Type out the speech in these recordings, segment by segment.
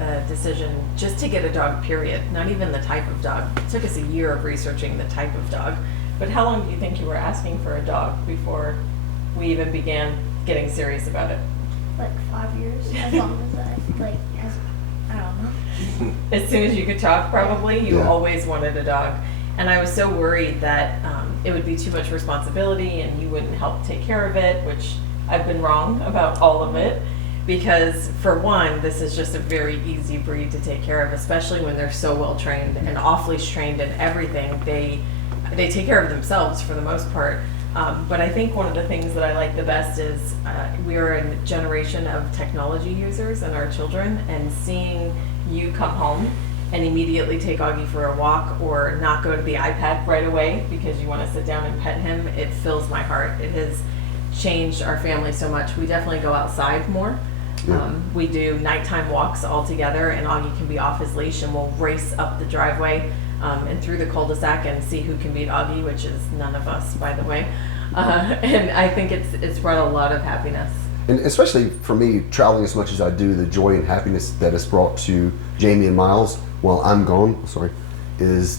a decision just to get a dog, period. Not even the type of dog. It took us a year of researching the type of dog. But how long do you think you were asking for a dog before we even began getting serious about it? Like 5 years, as long as I don't know. As soon as you could talk, probably, you Yeah. always wanted a dog. And I was so worried that it would be too much responsibility and you wouldn't help take care of it, which I've been wrong about all of it. Because for one, this is just a very easy breed to take care of, especially when they're so well trained and off leash trained and everything. They take care of themselves for the most part. But I think one of the things that I like the best is we are a generation of technology users and our children, and seeing you come home and immediately take Auggie for a walk or not go to the iPad right away because you want to sit down and pet him, it fills my heart. It has changed our family so much. We definitely go outside more. We do nighttime walks all together, and Auggie can be off his leash and we'll race up the driveway and through the cul-de-sac and see who can beat Auggie, which is none of us, by the way. And I think it's brought a lot of happiness. And especially for me, traveling as much as I do, the joy and happiness that it's brought to Jamie and Miles while I'm gone, is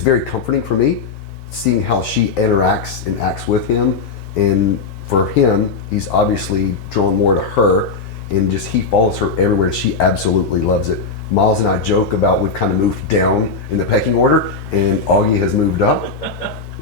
very comforting for me, seeing how she interacts and acts with him. And for him, he's obviously drawn more to her, and just he follows her everywhere, and she absolutely loves it. Miles and I joke about we've kind of moved down in the pecking order, and Auggie has moved up,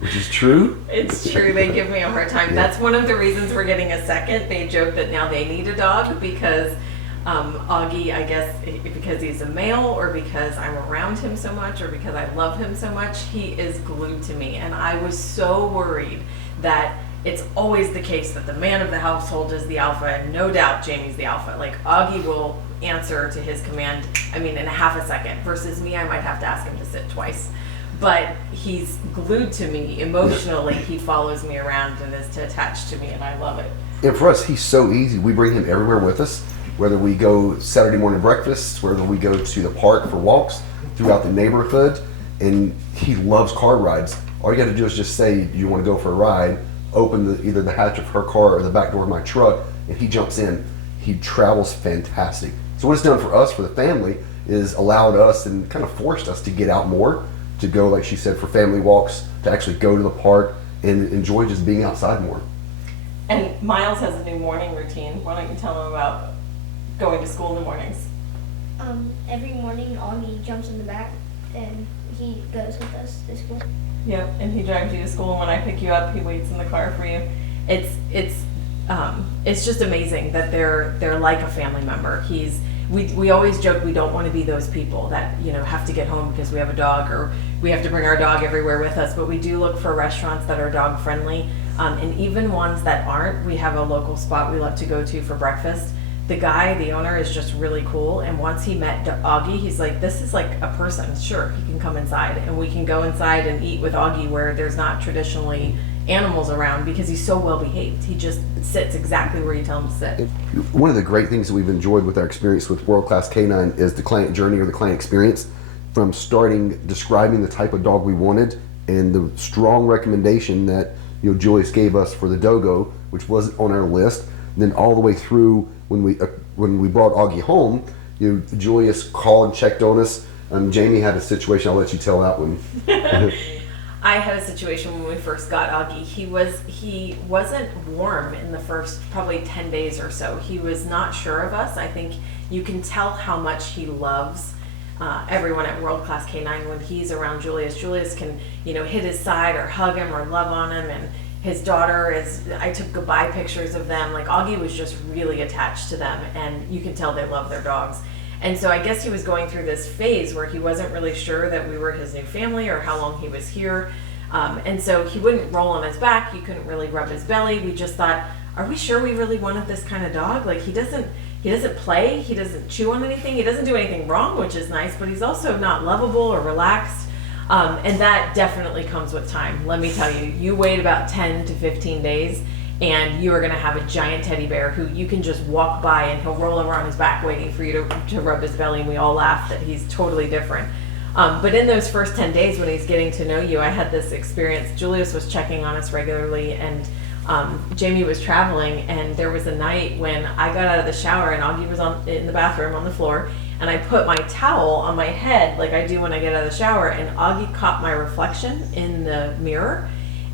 which is true. It's true. They give me a hard time. Yeah. That's one of the reasons we're getting a second. They joke that now they need a dog because Auggie, I guess, because he's a male or because I'm around him so much or because I love him so much, he is glued to me. And I was so worried that it's always the case that the man of the household is the alpha, and no doubt Jamie's the alpha. Like, Auggie will answer to his command, in a half a second, versus me, I might have to ask him to sit twice. But he's glued to me emotionally. He follows me around and is attached to me, and I love it. And for us, he's so easy. We bring him everywhere with us, whether we go Saturday morning breakfast, whether we go to the park for walks throughout the neighborhood, and he loves car rides. All you got to do is just say, do you want to go for a ride? Open either the hatch of her car or the back door of my truck, and he jumps in. He travels fantastic. So what it's done for us, for the family, is allowed us and kind of forced us to get out more, to go, like she said, for family walks, to actually go to the park and enjoy just being outside more. And Miles has a new morning routine. Why don't you tell him about going to school in the mornings? Every morning, Auggie jumps in the back and he goes with us to school. Yep, and he drives you to school, and when I pick you up, he waits in the car for you. It's just amazing that they're like a family member. We always joke we don't want to be those people that have to get home because we have a dog or we have to bring our dog everywhere with us, but we do look for restaurants that are dog friendly, and even ones that aren't. We have a local spot we love to go to for breakfast. The owner is just really cool, and once he met Auggie, he's like, this is like a person. Sure, he can come inside and we can go inside and eat with Auggie where there's not traditionally animals around, because he's so well behaved. He just sits exactly where you tell him to sit. One of the great things that we've enjoyed with our experience with World Class K-9 is the client journey, or the client experience, from describing the type of dog we wanted and the strong recommendation that Julius gave us for the Dogo, which wasn't on our list, and then all the way through when we brought Auggie home, Julius called and checked on us. Jamie had a situation. I'll let you tell that one. I had a situation when we first got Auggie. He wasn't warm in the first probably 10 days or so. He was not sure of us. I think you can tell how much he loves everyone at World Class K-9 when he's around Julius. Julius can hit his side or hug him or love on him, and his daughter I took goodbye pictures of them. Like, Auggie was just really attached to them, and you can tell they love their dogs. And so I guess he was going through this phase where he wasn't really sure that we were his new family or how long he was here. And so he wouldn't roll on his back. You couldn't really rub his belly. We just thought, are we sure we really wanted this kind of dog? Like, he doesn't play. He doesn't chew on anything. He doesn't do anything wrong, which is nice, but he's also not lovable or relaxed. And that definitely comes with time. Let me tell you, you wait about 10 to 15 days and you are going to have a giant teddy bear who you can just walk by and he'll roll over on his back waiting for you to rub his belly, and we all laugh that he's totally different. But in those first 10 days when he's getting to know you, I had this experience. Julius was checking on us regularly, and Jamie was traveling, and there was a night when I got out of the shower and Auggie was in the bathroom on the floor, and I put my towel on my head like I do when I get out of the shower, and Augie caught my reflection in the mirror.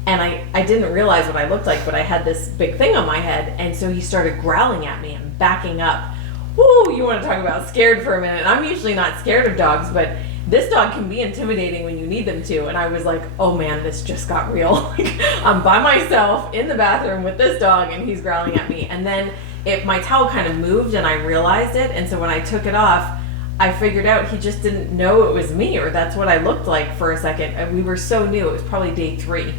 And I didn't realize what I looked like, but I had this big thing on my head, and so he started growling at me and backing up. Woo, you want to talk about scared for a minute. I'm usually not scared of dogs, but this dog can be intimidating when you need them to. And I was like, oh man, this just got real. Like, I'm by myself in the bathroom with this dog, and he's growling at me. And then my towel kind of moved, and I realized it. And so when I took it off, I figured out he just didn't know it was me, or that's what I looked like for a second. And we were so new. It was probably day 3.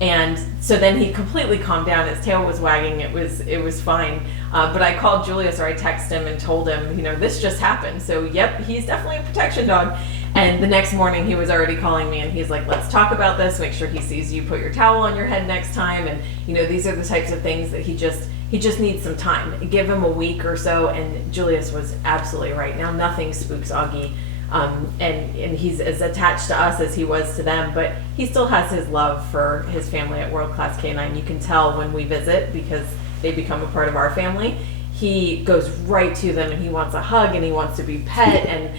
And so then he completely calmed down. His tail was wagging. It was fine. But I called Julius, or I texted him and told him, this just happened. So yep, he's definitely a protection dog. And the next morning he was already calling me, and he's like, let's talk about this. Make sure he sees you put your towel on your head next time. And these are the types of things that he just needs some time. Give him a week or so. And Julius was absolutely right. Now nothing spooks Auggie. And he's as attached to us as he was to them, but he still has his love for his family at World Class K-9. You can tell when we visit because they become a part of our family. He goes right to them, and he wants a hug, and he wants to be pet, and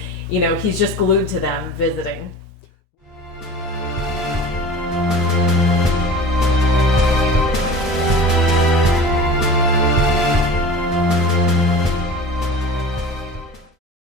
he's just glued to them visiting.